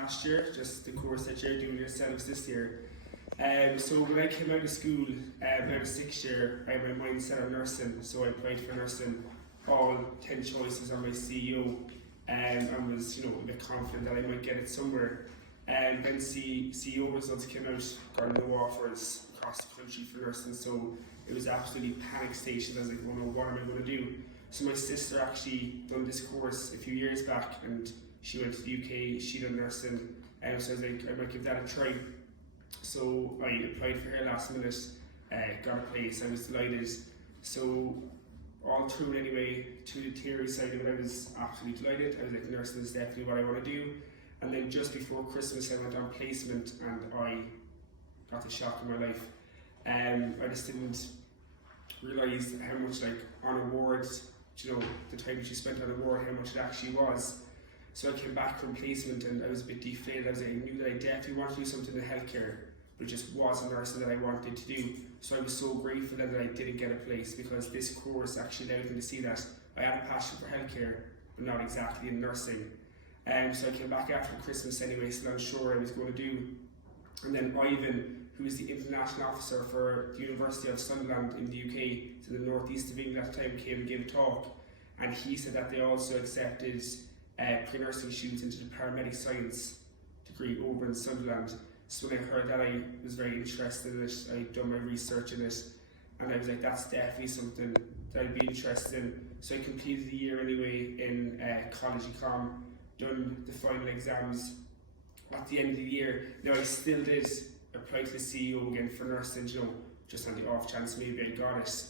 last year, just the course that you're doing yourselves this year. So when I came out of school, about the 6th year, I had my mindset on nursing, so I applied for nursing, all 10 choices on my CEO, and was a bit confident that I might get it somewhere. And then CEO results came out, got no offers across the country for nursing, so it was absolutely panic station. I was like, oh no, what am I going to do? So my sister actually done this course a few years back, and she went to the UK, she done nursing, and so I was like, I might give that a try. So I applied for her last minute, got a place, I was delighted. So all through anyway, to the theory side of it, I was absolutely delighted. I was like, nursing is definitely what I want to do. And then just before Christmas, I went on placement and I got the shock of my life. I just didn't realise how much on awards, the time that you spent on award, how much it actually was. So I came back from placement and I was a bit deflated. I knew that I definitely wanted to do something in healthcare, but it just wasn't nursing that I wanted to do. So I was so grateful that I didn't get a place, because this course actually allowed me to see that I had a passion for healthcare, but not exactly in nursing. So I came back after Christmas anyway, still unsure what I was going to do. And then Ivan, who was the international officer for the University of Sunderland in the UK, to the northeast of England at the time, came and gave a talk. And he said that they also accepted pre-nursing students into the Paramedics science degree over in Sunderland. So when I heard that, I was very interested in it. I'd done my research in it, and I was like, that's definitely something that I'd be interested in. So I completed the year anyway in college econ, done the final exams at the end of the year. Now I still did apply to the CEO again for nursing, just on the off chance maybe I got it.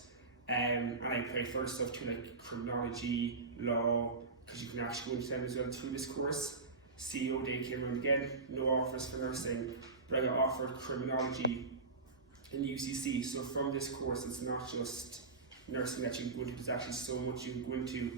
And I applied for stuff too, like criminology, law, because you can actually go into them as well through this course. CEO day came around again, no offers for nursing, but I got offered criminology in UCC. So from this course, it's not just nursing that you can go into, there's actually so much you can go into.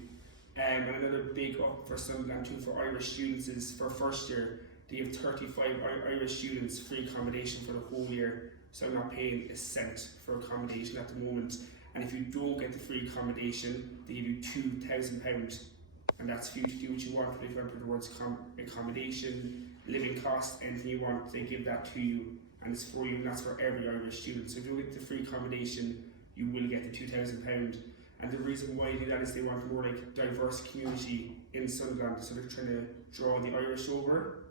And another big up for Sunderland too for Irish students is for first year, they have 35 Irish students free accommodation for the whole year. So I'm not paying a cent for accommodation at the moment. And if you don't get the free accommodation, they give you £2,000. And that's for you to do what you want. If you want towards accommodation, living costs, anything you want, they give that to you, and it's for you, and that's for every Irish student. So if you get the free accommodation, you will get the £2,000. And the reason why they do that is they want more diverse community in Sunderland, so they're trying to draw the Irish over.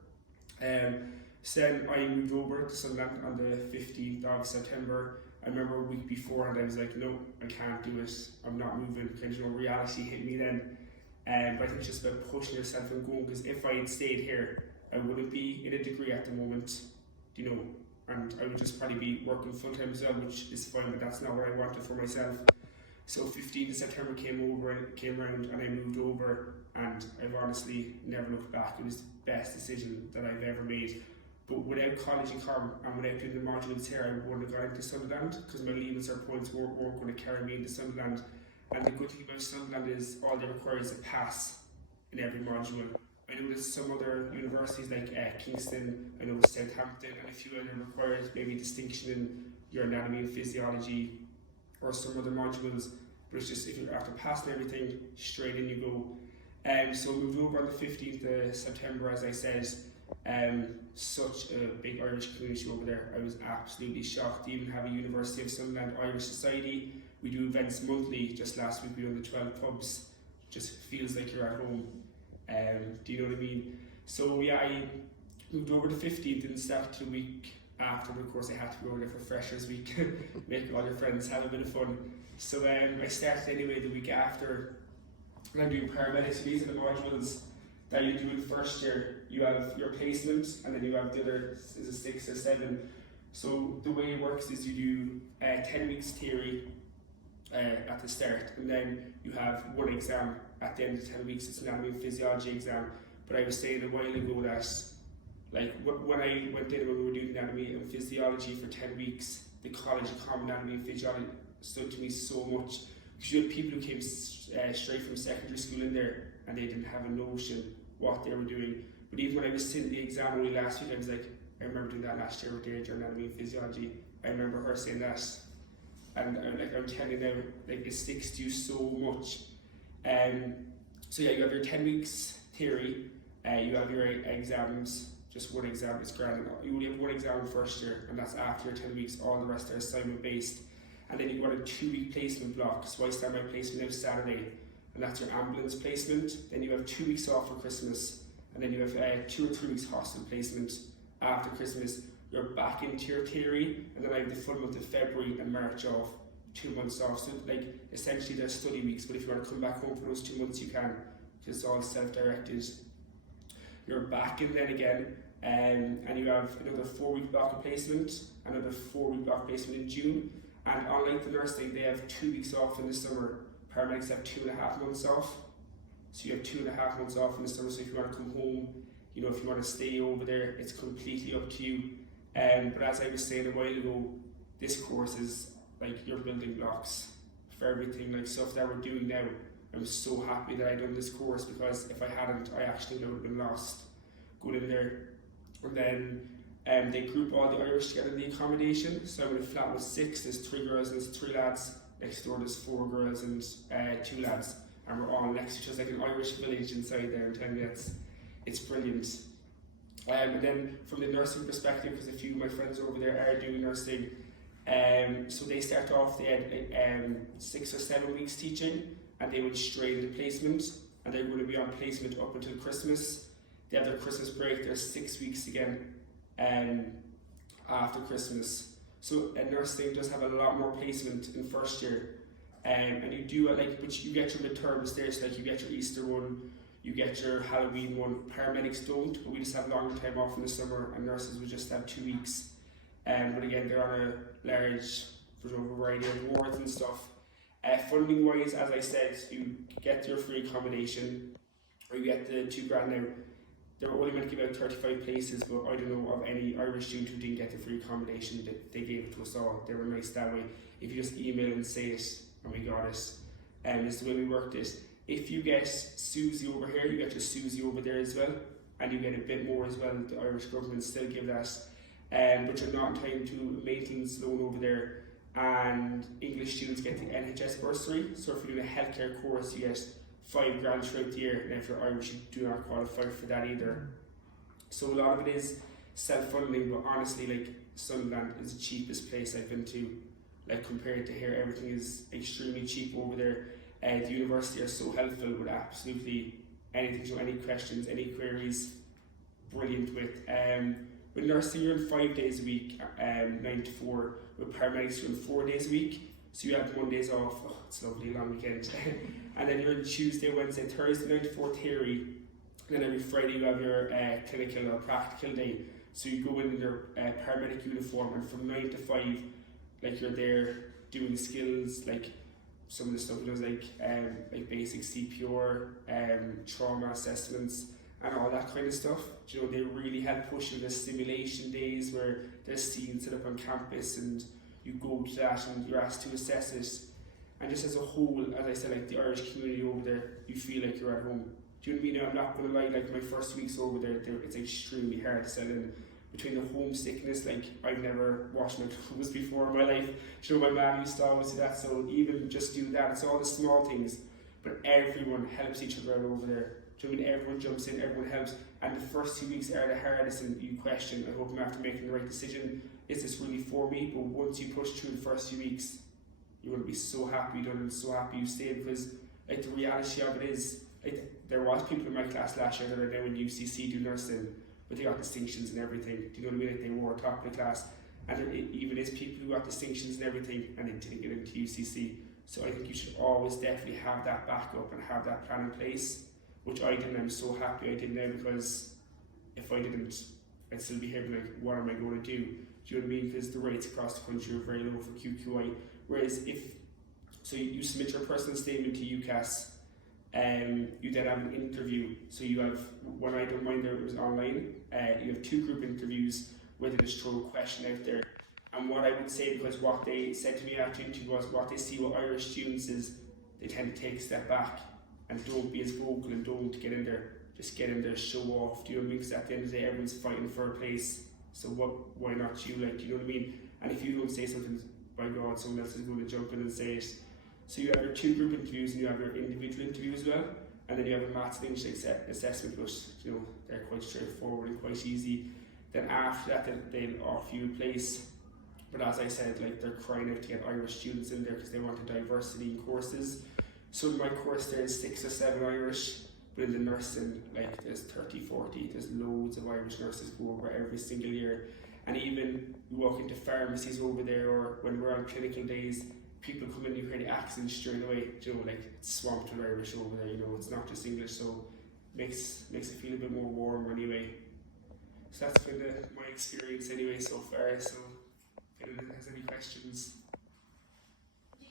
So then I moved over to Sunderland on the 15th of September. I remember a week before, and I was like, no, I can't do it, I'm not moving. Reality hit me then. But I think it's just about pushing yourself and going, because if I had stayed here, I wouldn't be in a degree at the moment, and I would just probably be working full time as well, which is fine, but that's not what I wanted for myself. So 15th of September came around, and I moved over, and I've honestly never looked back. It was the best decision that I've ever made. But without college econ and without doing the modules here, I wouldn't have got into Sunderland, because my leaving cert points weren't going to carry me into Sunderland. And the good thing about Sunderland is all they require is a pass in every module. I know there's some other universities like Kingston, I know Southampton, and a few other requires maybe distinction in your anatomy and physiology or some other modules, but it's just if you're after passing everything, straight in you go. So we moved over on the 15th of September, as I said. Such a big Irish community over there. I was absolutely shocked. They even have a University of Sunderland Irish Society. We do events monthly. Just last week we done the 12 pubs. Just feels like you're at home. Do you know what I mean? So yeah, I moved over the 15th and started the week after, but of course I had to go over there for Freshers Week, make all your friends have a bit of fun. So I started anyway the week after, and I'm doing paramedics. These are the modules that you do in first year. You have your placement, and then you have the other, is it 6 or 7. So the way it works is you do 10 weeks theory at the start, and then you have one exam at the end of 10 weeks. It's an anatomy and physiology exam. But I was saying a while ago that when I went in, when we were doing anatomy and physiology for 10 weeks, the college of common anatomy and physiology stood to me so much, because you had people who came straight from secondary school in there, and they didn't have a notion what they were doing. But even when I was sitting the exam only last week, I was like, I remember doing that last year with Deirdre, anatomy and physiology. I remember her saying that, and I'm telling you now, it sticks to you so much. So yeah, you have your 10 weeks theory, you have your exams, just one exam is grand. You only have one exam in first year, and that's after your 10 weeks. All the rest are assignment based. And then you got a 2-week placement block. So I start my placement every Saturday, and that's your ambulance placement. Then you have 2 weeks off for Christmas, and then you have 2 or 3 weeks hostel placement after Christmas. You're back into your theory, and then I have the full month of February and March off, 2 months off. So like essentially they're study weeks, but if you want to come back home for those 2 months, you can, because it's all self-directed. You're back in then again, and you have another 4-week block of placement, another 4-week block placement in June. And unlike the nursing, they have 2 weeks off in the summer. Paramedics have 2.5 months off. So you have 2.5 months off in the summer. So if you want to come home, you know, if you want to stay over there, it's completely up to you. But as I was saying a while ago, this course is like your building blocks for everything, like stuff that we're doing now. I'm so happy that I done this course, because if I hadn't, I actually would have been lost going in there. And then they group all the Irish together in the accommodation. So I'm in a flat with 6, there's 3 girls and there's 3 lads. Next door there's 4 girls and 2 lads. And we're all next to each other, like an Irish village inside there. I'm telling you, it's brilliant. And then from the nursing perspective, because a few of my friends over there are doing nursing, so they start off, they had 6 or 7 weeks teaching, and they went straight into placement, and they're going to be on placement up until Christmas. They have their Christmas break, there's 6 weeks again after Christmas. So nursing does have a lot more placement in first year, and you do it but you get your midterms there, so like you get your Easter one, you get your Halloween one. Paramedics don't, but we just have longer time off in the summer, and nurses would just have 2 weeks. But again, they're on a large variety of wards and stuff. Funding wise, as I said, you get your free accommodation, or you get the $2,000 now. They were only meant to give out 35 places, but I don't know of any Irish student who didn't get the free accommodation. They gave it to us all. They were nice that way. If you just email and say it, and we got it. And this is the way we worked it. If you get Susie over here, you get your Susie over there as well, and you get a bit more as well. The Irish government still give that, but you're not entitled to a maintenance loan over there. And English students get the NHS bursary. So if you're doing a healthcare course, you get $5,000 throughout the year, and if you're Irish, you do not qualify for that either. So a lot of it is self-funding, but honestly, like Sunderland is the cheapest place I've been to. Like compared to here, everything is extremely cheap over there. The university are so helpful with absolutely anything, so any questions, any queries, brilliant with. With nursing, you're in 5 days a week, 9 to 4. With paramedics, you're in 4 days a week. So you have Mondays off. Oh, it's lovely, long weekend. And then you're in Tuesday, Wednesday, Thursday, 9 to 4 theory. And then every Friday you have your clinical or practical day. So you go in your paramedic uniform, and from 9 to 5, like you're there doing skills, like some of the stuff does like basic CPR, trauma assessments, and all that kind of stuff. You know, they really help push in the simulation days where there's scenes set up on campus, and you go to that and you're asked to assess it. And just as a whole, as I said, like the Irish community over there, you feel like you're at home. Do you know what I mean? I'm not going to lie, like my first weeks over there, it's extremely hard to settle in. Between the homesickness, like I've never washed my clothes before in my life. You know, my mum used to always do that, so even just do that, it's all the small things. But everyone helps each other out over there. Do you know what I mean? Everyone jumps in, everyone helps. And the first 2 weeks are the hardest, and you question, I hope I'm after making the right decision. Is this really for me? But once you push through the first few weeks, you're going to be so happy you done it and so happy you stayed, because like the reality of it is, like there was people in my class last year that are now in UCC doing nursing, but they got distinctions and everything. Do you know what I mean? Like they were top of the class, and there even is people who got distinctions and everything, and they didn't get into UCC. So I think you should always definitely have that backup and have that plan in place, which I did. I'm so happy I did now, because if I didn't, I'd still be here like, what am I going to do? Do you know what I mean? Because the rates across the country are very low for QQI. Whereas so you submit your personal statement to UCAS, you then have an interview. So you have, when I done mine there, it was online. You have 2 group interviews where they just throw a question out there. And what I would say, because what they said to me after the interview was, what they see with Irish students is they tend to take a step back and don't be as vocal and don't get in there. Just get in there, show off. Do you know what I mean? Because at the end of the day, everyone's fighting for a place. So why not you? Like, do you know what I mean? And if you don't say something, by God, someone else is going to jump in and say it. So you have your 2 group interviews, and you have your individual interview as well. And then you have a maths and English assessment, which they're quite straightforward and quite easy. Then after that, they'll offer you a place. But as I said, like, they're crying out to get Irish students in there because they want a diversity in courses. So in my course there's 6 or 7 Irish, but in the nursing, like, there's 30, 40. There's loads of Irish nurses go over every single year. And even we walk into pharmacies over there, or when we're on clinical days, people come in, you hear the accents straight away. Like, it's swamped with Irish over there. It's not just English, so makes it feel a bit more warm anyway. So that's kind of my experience anyway so far. So if anyone has any questions.